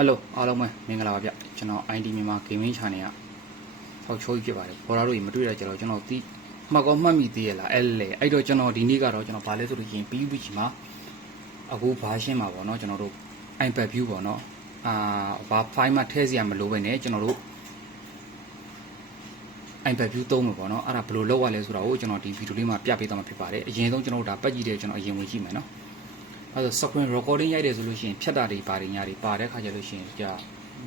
Hello အားလုံးပဲမင်္ဂလာပါဗျကျွန်တော် ID မြန်မာ Gaming Channel ကဟောက်ချိုးကြီးဖြစ်ပါတယ်ဘော်ဒါတို့ကြီးမတွေ့ရကြတော့ကျွန်တော်ဒီမှတ်ကောမှတ်မိသေးရလားအဲ့လေအဲ့တော့ကျွန်တော်ဒီနေ့ကတော့ကျွန်တော်ဗာလဲဆိုလို့ရှိရင် PUBG မှာအခုဘာရှင်းမှာပေါ့နော်ကျွန်တော်တို့ iPad view ပေါ့နော်ဘာ file မှာထည့်စရာမလိုပဲねကျွန်တော်တို့ iPad view သုံးမှာပေါ့နော်အဲ့ဒါဘယ်လိုလုပ်ရလဲဆိုတာကိုကျွန်တော်ဒီဗီဒီယိုလေးမှာပြပေးသွားမှာဖြစ်ပါတယ်အရင်ဆုံးကျွန်တော်တို့ဒါပတ်ကြည့်တယ်ကျွန်တော်အရင်ဝင်ကြည့်မယ်နော်အဲ့ဒါ screen recording ရိုက်တယ်ဆိုလို့ရှိရင်ဖြတ်တာတွေပါတယ်ညာတွေပါတဲ့ခါကျလို့ရှိရင်ကြာ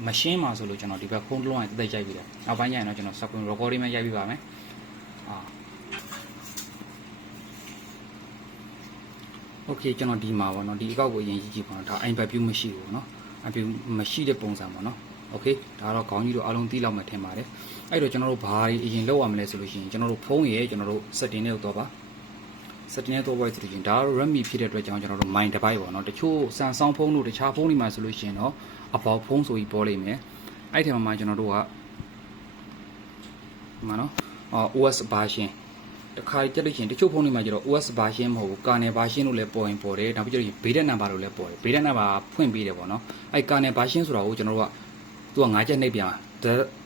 မရှင်းမှာဆိုလို့ကျွန်တော်ဒီဘက်ဖုန်းတစ်လုံးနဲ့တက်ရိုက်ပြီးတယ်နောက်ပိုင်းကျရင်တော့ကျွန်တော် screen recording မှာရိုက်ပြီးပါမယ်โอเคကျွန်တော်ဒီမှာပေါ့နော်ဒီအကောက်ကိုအရင်ကြည့်ပါတော့ဒါ iPad view မရှိဘူးเนาะ iPad view မရှိတဲ့ပုံစံပေါ့နော်โอเคဒါတော့ခေါင်းကြီးတို့အားလုံးသိလောက်မှထင်ပါတယ်အဲ့တော့ကျွန်တော်တို့ဘာတွေအရင်လောက်ရမလဲဆိုလို့ရှိရင်ကျွန်တော်တို့ဖုန်းရဲ့ကျွန်တော်တို့ setting နဲ့တော့ပါsetting နဲ့တော့ဝိုက်ဆိုလို့ရှိရင်ဒါတော့ Redmi ဖြစ်တဲ့အတွက်ကြောင့်ကျွန်တော်တို့ Mind device ပေါ့နော်တချို့ Samsung ဖုန်းတို့တခြားဖုန်းတွေမှာဆိုလို့ရှိရင်တော့အပေါဖုန်းဆိုပြီးပေါ်လိမ့်မယ်အဲ့ဒီမှာကျွန်တော်တို့ကမှာနော်OS version တခါကြက်လို့ရှိရင်တချို့ဖုန်းတွေမှာကျတော့ OS version မဟုတ်ဘူး kernel version လို့လည်းပေါ်ရင်ပေါ်တယ်နောက်ပြီးတော့ beta number လို့လည်းပေါ်တယ် beta number ဖွင့်ပေးတယ်ပေါ့နော်အဲ့ kernel version ဆိုတာကိုကျွန်တော်တို့ကသူက5ချက်နှိပ်ပြန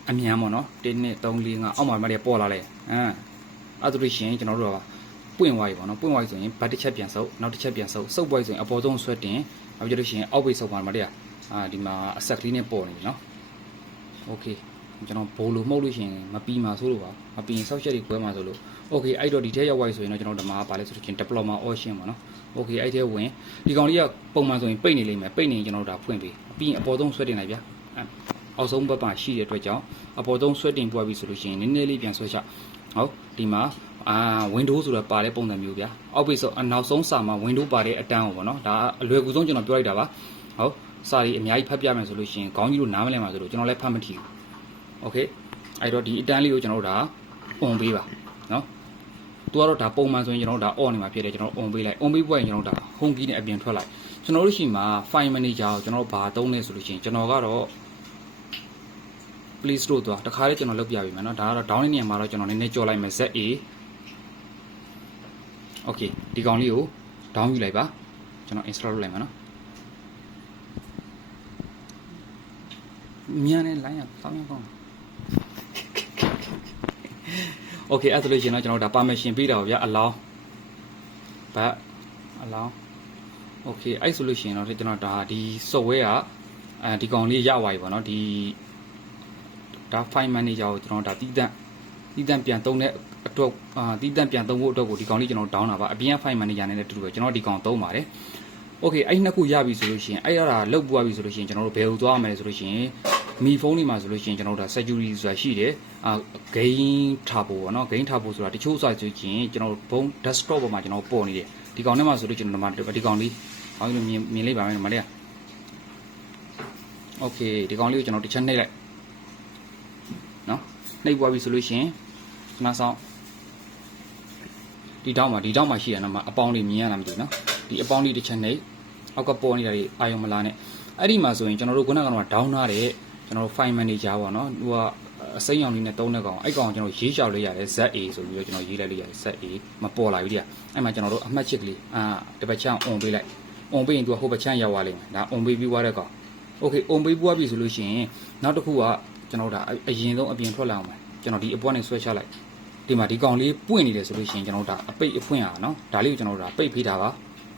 ်အမြန်ပေါ့နော်1 2 3 4 5အောက်မှာမှလည်းပေါ်လာလဲအဲ့ဒါလို့ရှိရင်ကျွန်တော်တို့ကပွင့်သွားပြီပေါ့နော်ပွင့်သွားပြီဆိုရင်ဘတ်တစ်ချက်ပြန်ဆုပ်နောက်တစ်ချက်ပြန်ဆုပ်ဆုပ်ပွိုက်ဆိုရင်အပေါ်ဆုံးဆွဲတင်နောက်ပြီးလို့ရှိရင်အောက်ပိတ်ဆုပ်ပါမှာတည်းဒီမှာအဆက်ကလေးနဲ့ပေါ်နေပြီနော်โอเคကျွန်တော်ဘိုးလိုမှုတ်လို့ရှိရင်မပီမှာဆိုလို့ပါမပီရင်ဆောက်ချက်တွေကွဲမှာဆိုလို့โอเคအဲ့တော့ဒီထဲရောက်သွားပြီဆိုရင်တော့ကျွန်တော်ဓမ္မကပါလဲဆိုလို့ရှိရင် deployment option ပေါ့နော်โอเคအဲ့ထဲဝင်ဒီကောင်လေးကပုံမှန်ဆိုရင်ပိတ်နေလိမ့်မယ်ပိတ်နေရင်ကျွန်တော်တို့ဒါဖွင့်ပေးပြီးရင်အပေါ်ဆုံးဆွဲတင်လိုက်ဗျာအောက်ဆုံးဘက်မှာရှိတဲ့အတွက်ကြောင့်အပေါ်ဆုံးဆွဲတင်ပွားပြီဆိုလို့ရှိရင်နည်းနည်းလေးပြန်ဆွဲချဟုတ်ဒီမှာWindows ဆိုတာပါတဲ့ပုံစံမျိုးဗျာအောက်ပိတ်ဆိုနောက်ဆုံးစာမှာ Windows ပါတဲ့အတန်းပေါ့နော်ဒါအလွယ်ကူဆုံးကျွန်တော်ပြောလိုက်တာပါဟုတ်စာတွေအများကြီးဖတ်ပြမယ်ဆိုလို့ရှိရင်ခေါင်းကြီးလို့နားမလည်မှာဆိုလို့ကျွန်တော်လည်းဖတ်မထီဘူးโอเคအဲ့တော့ဒီအတန်းလေးကိုကျွန်တော်တို့ဒါ on ပေးပါနော်သူကတော့ဒါပုံမှန်ဆိုရင်ကျွန်တော်တို့ဒါ on နေမှာဖြစ်တယ်ကျွန်တော် on ပေးလိုက် on ပေးပွားရင်ကျွန်တော်တို့ဒါ home key နဲ့အပြင်ထွက်လိုက်ကျွန်တော်တို့ရှိမှာ file manager ကိုကျွန်တော်တို့ဘာသုံးလဲဆိုလို့ရှိရင်ကျွန်တော်ကတော့ Play Store သွားတခါလေးကျွန်တော်လုပ်ပြပေးမယ်နော်ဒါကတော့ down နေနေရာမှာတော့ကျွန်တော်နည်းနည်းကြော်လိုက်မယ် ZAโอเคဒီကောင်လေးကို down ယူလိုက်ပါကျွန်တော် install လုပ်လိုက်မှာနော်မြန်နေ line ဆောင်းရကောင်းโอเคအဲ့ဒါလို့ရှင်တော့ကျွန်တော်ဒါ permission ပေးတာပါဗျာ allowโอเคအဲ့ဆိုလို့ရှင်တော့ကျွန်တော်ဒါဒီ software ကဒီကောင်လေးရသွားပြီပေါ့နော်ဒီဒါ file manager ကိုကျွန်တော်ဒါတီးတန့်ပြန်သုံးတဲ့အတွက်တီးတန့်ပြန်သုံးဖို့အတွက်ကိုဒီကောင်လေးကျွန်တော် down တာပါအပြင်က file manager နဲ့လည်းတူတူပဲကျွန်တော်ဒီကောင်သုံးပါတယ်โอเคအဲ့နှစ်ခုရပြီဆိုလို့ရှိရင်အဲ့ရတာလုတ်ပွားပြီဆိုလို့ရှိရင်ကျွန်တော်တို့ဘယ်ကိုသွားရမလဲဆိုလို့ရှိရင်မီဖုန်းတွေမှာဆိုလို့ရှိရင်ကျွန်တော်တို့ဒါ security ဆိုတာရှိတယ်gain turbo ပေါ့နော် gain turbo ဆိုတာတချို့ဆိုဆိုရင်ကျွန်တော်တို့ဖုန်း desktop ပေါ်မှာကျွန်တော်ပေါ်နေတယ်ဒီကောင်ထဲမှာဆိုလို့ကျွန်တော်ဒီကောင်လေးအောင်းလို့မြင်လိုက်ပါမယ်မလေးโอเคဒီကောင်လေးကိုကျွန်တော်တစ်ချက်နှိပ်လိုက်နော်နှိပ်ပွားပြီဆိုလို့ရှိရင်ခဏဆောင်ဒီတောင်းမှာရှိရနော်အပေါင်းလေးမြင်ရလားမသိဘူးနော်ဒီအပေါင်းလေးတစ်ချက်နှိပ်အောက်ကပေါ်နေတာတွေအာယုံမလားနဲ့အဲ့ဒီမှာဆိုရင်ကျွန်တော်တို့ခုနကတော့ down ထားတဲ့ကျွန်တော်တို့ file manager ပေါ့နော်သူကအစိမ်းရောင်လေးနဲ့တုံးတဲ့ကောင်အဲ့ကောင်ကျွန်တော်ရေးလျှောက်လေးရတယ် ZA ဆိုပြီးတော့ကျွန်တော်ရေးလိုက်လို့ရတယ် ZA မပေါ်လာဘူးတည်းအဲ့မှာကျွန်တော်တို့အမှတ်ချစ်ကလေးတပတ်ချမ်း on ပေးလိုက် on ပေးရင်သူကဟိုဘက်ချမ်းရောက်သွားလိမ့်မယ်ဒါ on ပေးပြီးွားတဲ့ကောင် okay on ပေးပွားပြီဆိုလို့ရှိရင်နောက်တစ်ခုကကျွန်တော်တို့ဒါအရင်ဆုံးအပြင်ထွက်လာအောင်မယ်ကျွန်တော်ဒီအပွားနဲ့ဆွဲချလိုက်ဒီမှာဒီကောင်လေးပွင့်နေတယ်ဆိုလို့ရှိရင်ကျွန်တော်တို့ဒါအပိတ်အဖွင့်ရအောင်နော်ဒါလေးကိုကျွန်တော်တို့ဒါပိတ်ဖေးတာပ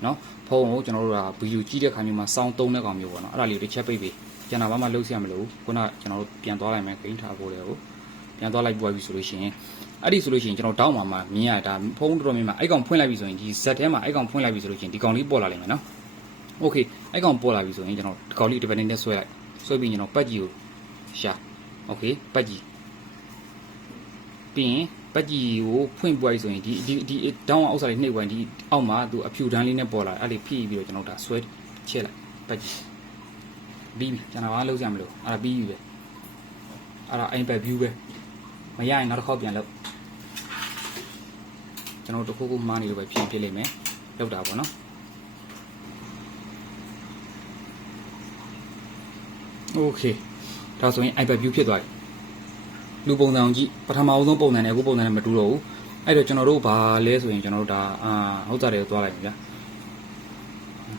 ါနော်ဖုန်းကိုကျွန်တော်တို့ဒါဗီဒီယိုကြည့်တဲ့ခါမျိုးမှာစောင်းသုံးတဲ့ကောင်မျိုးပေါ့နော်အဲ့ဒါလေးကိုတစ်ချက်ပိတ်ပေးကျန်တာဘာမှလုပ်စရာမလိုဘူးခုနကကျွန်တော်တို့ပြန်သွားလိုက်မယ်ဂိမ်းထားဖို့လေကိုပြန်သွားလိုက်ပွားပြီဆိုလို့ရှိရင်အဲ့ဒီဆိုလို့ရှိရင်ကျွန်တော်တောင်းမှာမြင်ရတာဖုန်းတော်တော်များများအဲ့ကောင်ဖွင့်လိုက်ပြီဆိုရင်ဒီဇက်ထဲမှာအဲ့ကောင်ဖွင့်လိုက်ပြီဆိုလို့ရှိရင်ဒီကောင်လေးပေါ်လာလိမ့်မယ်နော်โอเคအဲ့ကောင်ပေါ်လာပြီဆိုရင်ကျွန်တော်ဒီကောင်လေးတစ်ပတ်နဲ့ဆွဲလိုက်ဆွဲပြီးကျွန်တော်ပတ်ကြီးကိုရှာโอเคပတ်ကြီးပြီးရင်ပတ်ကြီးကိုဖွင့်ပွားပြီဆိုရင်ဒီတောင်းအောင်ဥစ္စာလေးနှိပ်ဝင်ဒီအောက်မှာသူအဖြူတန်းလေးနဲ့ပေါ်လာအဲ့လေးဖိပြီးတော့ကျွန်တော်ဒါဆွဲချဲ့လိုက်ပတ်ကြီးပြီးပြီကျွန်တော်ဘာလုပ်စရာမလိုအဲ့ဒါပြီးပြီပဲအဲ့ဒါ iPad view ပဲမရရင်နောက်တစ်ခေါက်ပြန်လုပ်ကျွန်တော်တို့တစ်ခုခုမှားနေလို့ပဲဖြစ်လိမ့်မယ်လောက်တာပေါ့နော်โอเคဒါဆိုရင် iPad view ဖြစ်သွားပြီလူပုံစံကြည့်ပထမအဆုံးပုံစံနဲ့အခုပုံစံနဲ့မတူတော့ဘူးအဲ့တော့ကျွန်တော်တို့ဘာလဲဆိုရင်ကျွန်တော်တို့ဒါဟုတ်တာတွေကိုသွားလိုက်ပြီဗျာ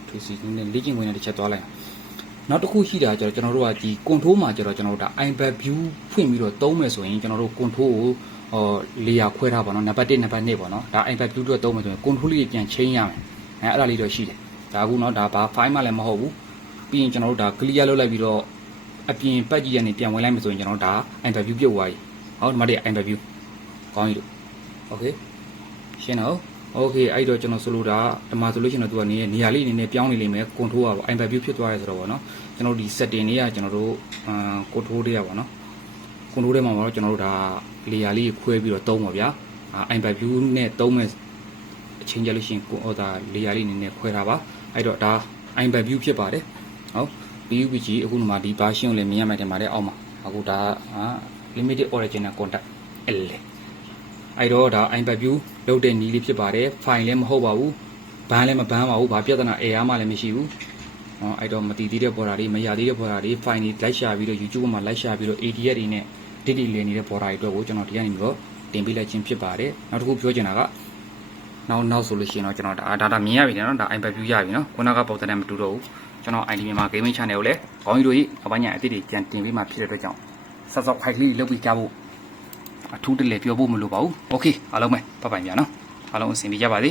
ထွေစီနဲ့လေ့ကျင့်ခွင့်နဲ့တစ်ချက်သွားလိုက် နောက်တစ်ခုရှိတာကျတော့ကျွန်တော်တို့ကဒီ control မှာကျတော့ကျွန်တော်တို့ဒါ iPad view ဖွင့်ပြီးတော့သုံးမယ်ဆိုရင်ကျွန်တော်တို့ control ကိုlayer ခွဲထားပါတော့နံပါတ်1နံပါတ်2ပေါ့နော်ဒါ iPad view တော့သုံးမယ်ဆိုရင် control လေးပြန် change ရမယ်အဲ့ဒါလေးတော့ရှိတယ်ဒါအခုနော်ဒါဘာ file မှလည်းမဟုတ်ဘူးပြီးရင်ကျွန်တော်တို့ဒါ clear လုပ်လိုက်ပြီးတော့အပြင်ပတ်ကြည့်ရနေပြန်ဝင်လိုက်မယ်ဆိုရင်ကျွန်တော်တို့ဒါ iPad view ပြုတ်သွားပြီဟောဒီမှာဒီ iPad view ကောင်းပြီလို့ okay ရှင်းတော့ okay အဲ့တော့ကျွန်တော်ဆိုလိုတာဒီမှာဆိုလို့ရှိရင်တော့သူကနေရာလေးအနေနဲ့ပြောင်းနေလိမ့်မယ် control ကပေါ့ iPad view ဖြစ်သွားရဲဆိုတော့ဗောနော်ကျွန်တော်ဒီ setting တွေကကျွန်တော်တို့control တွေကဗောနော် control တွေမှာတော့ကျွန်တော်တို့ဒါ layer လေးခွဲပြီးတော့သုံးပါဗျာiPad view နဲ့သုံးမယ်အချင်းကြလို့ရှိရင်ဟောဒါ layer လေးအနေနဲ့ခွဲထားပါအဲ့တော့ဒါ iPad view ဖြစ်ပါတယ်ဟုတ် PUBG အခုဒီမှာဒီ version ကိုလည်းမြင်ရမှတင်ပါတယ်အောက်မှာအခုဒါlimited original content L အဲ့တော့ဒါ iPad view လုပ်တဲ့နည်းလေးဖြစ်ပါတယ် file လည်းမဟုတ်ပါဘူးဘန်းလည်းမဘန်းပါဘူးဘာပြဿနာ error မှလည်းမရှိဘူးအဲ့တော့မတည်သေးတဲ့ပေါ်တာတွေမရသေးတဲ့ပေါ်တာတွေ file တွေလိုက်ရှာပြီးတော့ YouTube မှာလိုက်ရှာပြီးတော့ ADF တွေနဲ့ data လည်နေတဲ့ပေါ်တာတွေအတွက်ကိုကျွန်တော်ဒီကနေပြီးတော့တင်ပေးလိုက်ခြင်းဖြစ်ပါတယ်နောက်တစ်ခုပြောချင်တာကနောက်ဆိုလို့ရှိရင်တော့ကျွန်တော်ဒါ data မြင်ရပြီနော်ဒါ iPad view ရပြီနော်ခုနကပုံစံနဲ့မတူတော့ဘူးကျွန်တော် ID မြန်မာ gaming channel ကိုလည်းခေါင်းကြီးတို့ကြီးအပိုင်းညာအသစ်တွေကြံတင်ပေးမှဖြစ်တဲ့အတွက်ကြောင့်ဆက်စောက်ခိုက်လေးလုပ်ပြီးကြဖို့အထူးတလဲပြောဖို့မလိုပါဘူး okay အားလုံးပဲပတ်ပိုင်ပြနော်အားလုံးအဆင်ပြေကြပါစေ